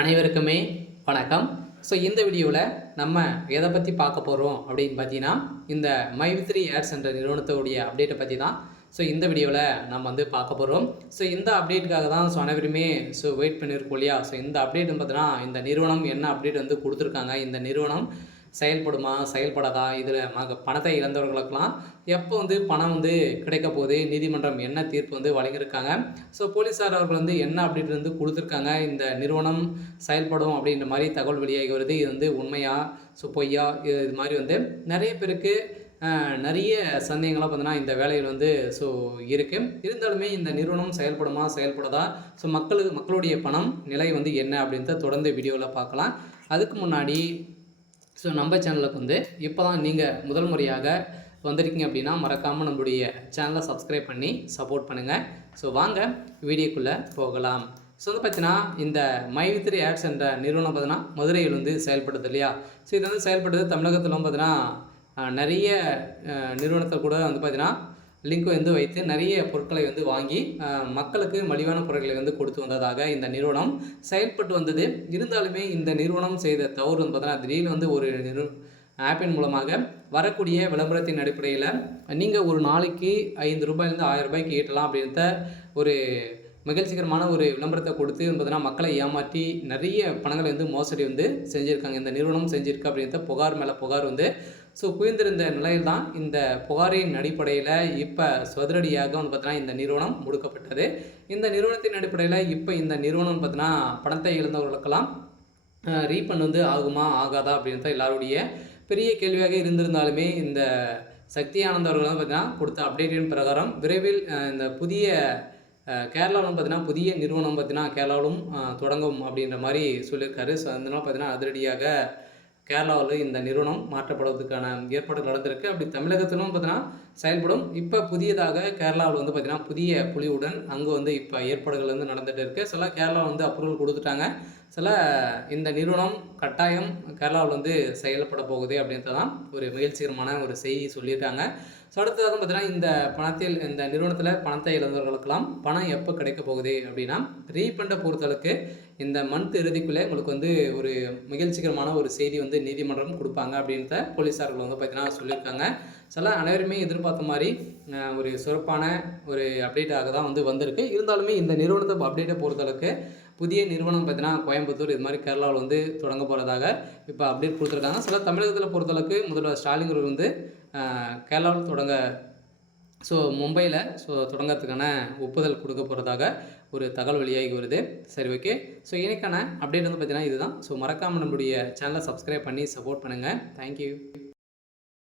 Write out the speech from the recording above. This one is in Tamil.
அனைவருக்குமே வணக்கம். இந்த வீடியோவில் நம்ம எதை பற்றி பார்க்க போகிறோம் அப்படின்னு பார்த்தீங்கன்னா, இந்த மைவித்ரி ஏட்ஸ் என்ற நிறுவனத்துடைய அப்டேட்டை பற்றி தான் இந்த வீடியோவில் நம்ம வந்து பார்க்க போகிறோம். இந்த அப்டேட்டுக்காக தான் அனைவருமே வெயிட் பண்ணியிருக்கோம் இல்லையா? இந்த அப்டேட் பார்த்தீங்கன்னா, இந்த நிறுவனம் என்ன அப்டேட் வந்து கொடுத்துருக்காங்க, இந்த நிறுவனம் செயல்படுமா செயல்படாதா, இதில் பணத்தை இழந்தவர்களுக்கெல்லாம் எப்போ வந்து பணம் வந்து கிடைக்க போகுது, நீதிமன்றம் என்ன தீர்ப்பு வந்து வழங்கியிருக்காங்க, போலீஸார் அவர்கள் வந்து என்ன அப்டேட் வந்து கொடுத்துருக்காங்க, இந்த நிறுவனம் செயல்படும் அப்படின்ற மாதிரி தகவல் வெளியாகி வருது. இது வந்து உண்மையா பொய்யா, இது மாதிரி வந்து நிறைய பேருக்கு நிறைய சந்தேகங்களாக பார்த்தீங்கன்னா இந்த வேலையில் வந்து இருக்குது. இருந்தாலுமே இந்த நிறுவனம் செயல்படுமா செயல்படாதா, மக்களுடைய பணம் நிலை வந்து என்ன அப்படின்றத தொடர்ந்து வீடியோவில் பார்க்கலாம். அதுக்கு முன்னாடி நம்ம சேனலுக்கு வந்து இப்போ தான் நீங்கள் முதல் முறையாக வந்திருக்கீங்க அப்படின்னா மறக்காமல் நம்மளுடைய சேனலை சப்ஸ்கிரைப் பண்ணி சப்போர்ட் பண்ணுங்கள். வாங்க வீடியோக்குள்ளே போகலாம். வந்து பார்த்தீங்கன்னா, இந்த மைவித்ரி ஆட்ஸ் என்ற நிறுவனம் பார்த்தீங்கன்னா மதுரையில் வந்து செயல்படுது இல்லையா? இது வந்து செயல்படுது தமிழகத்தில் பார்த்தீங்கன்னா நிறைய நிறுவனத்தை கூட வந்து பார்த்தீங்கன்னா லிங்க் வந்து வைத்து நிறைய பொருட்களை வந்து வாங்கி மக்களுக்கு மலிவான பொருட்களை வந்து கொடுத்து வந்ததாக இந்த நிறுவனம் செயல்பட்டு வந்தது. இருந்தாலுமே இந்த நிறுவனம் செய்த தவறு வந்து பார்த்தீங்கன்னா, திடீர்னு வந்து ஒரு ஆப்பின் மூலமாக வரக்கூடிய விளம்பரத்தின் அடிப்படையில் நீங்கள் ஒரு நாளைக்கு ரூ. 5 1000 ஈட்டலாம் அப்படின்ற ஒரு மகிழ்ச்சிகரமான ஒரு விளம்பரத்தை கொடுத்து பார்த்தீங்கன்னா மக்களை ஏமாற்றி நிறைய பணங்களை வந்து மோசடி வந்து செஞ்சுருக்காங்க. இந்த நிறுவனம் செஞ்சுருக்கு அப்படின்ற புகார் மேலே புகார் வந்து குவிந்திருந்த நிலையில் தான் இந்த புகாரின் அடிப்படையில் இப்போ சதுரடியாக வந்து பார்த்தீங்கன்னா இந்த நிறுவனம் முடுக்கப்பட்டது. இந்த நிறுவனத்தின் அடிப்படையில் இப்போ இந்த நிறுவனம் பார்த்தீங்கன்னா பணத்தை இழந்தவர்களுக்கெல்லாம் ரீஃபண்ட் வந்து ஆகுமா ஆகாதா அப்படின்றது எல்லாருடைய பெரிய கேள்வியாக இருந்திருந்தாலுமே இந்த சக்தி ஆனந்த் அவர்கள் வந்து பார்த்தீங்கன்னா கொடுத்த அப்டேட்டின் பிரகாரம் விரைவில் இந்த புதிய கேரளாவில் பார்த்தீங்கன்னா புதிய நிறுவனம் பார்த்தீங்கன்னா கேரளாவிலும் தொடங்கும் அப்படின்ற மாதிரி சொல்லியிருக்காரு. அதனால் பார்த்தீங்கன்னா அதிரடியாக கேரளாவில் இந்த நிறுவனம் மாற்றப்படுவதற்கான ஏற்பாடு நடந்திருக்கு. அப்படி தமிழகத்திலும் பார்த்தீங்கன்னா செயல்படும். இப்போ புதியதாக கேரளாவில் வந்து பார்த்தீங்கன்னா புதிய புலியுடன் அங்கே வந்து இப்போ ஏற்பாடுகள் வந்து நடந்துகிட்டு இருக்குது. சில கேரளா வந்து அப்ரூவல் கொடுத்துட்டாங்க. சில இந்த நிறுவனம் கட்டாயம் கேரளாவில் வந்து செயல்பட போகுது அப்படின்றதான் ஒரு மகிழ்ச்சிகரமான ஒரு செய்தி சொல்லியிருக்காங்க. அடுத்ததாக பார்த்தீங்கன்னா இந்த நிறுவனத்தில் பணத்தை இழந்தவர்களுக்கெல்லாம் பணம் எப்போ கிடைக்க போகுது அப்படின்னா, ரீஃபண்டை பொறுத்தளவுக்கு இந்த மந்த் இறுதிக்குள்ளே உங்களுக்கு வந்து ஒரு மகிழ்ச்சிகரமான ஒரு செய்தி வந்து நீதிமன்றம் கொடுப்பாங்க அப்படின்ற போலீஸார்கள் வந்து பார்த்தீங்கன்னா சொல்லியிருக்காங்க. அனைவருமே எதிர்பார்த்த மாதிரி ஒரு சிறப்பான ஒரு அப்டேட்டாக தான் வந்து வந்திருக்கு. இருந்தாலுமே இந்த நிறுவனத்தை அப்டேட்டை பொறுத்தளவுக்கு புதிய நிறுவனம் பார்த்தீங்கன்னா கோயம்புத்தூர் இது மாதிரி கேரளாவில் வந்து தொடங்க போகிறதாக இப்போ அப்டேட் கொடுத்துருக்காங்க. தமிழகத்தில் பொறுத்தளவுக்கு முதல்வர் ஸ்டாலின் அவர்கள் வந்து கேரளாவில் தொடங்க மும்பையில் தொடங்கிறதுக்கான ஒப்புதல் கொடுக்க போகிறதாக ஒரு தகவல் வெளியாகி வருது. சரி, ஓகே. இன்னைக்கான அப்டேட் வந்து பார்த்தீங்கன்னா இதுதான். மறக்காமல் நம்மளுடைய சேனலை சப்ஸ்கிரைப் பண்ணி சப்போர்ட் பண்ணுங்கள். தேங்க்யூ.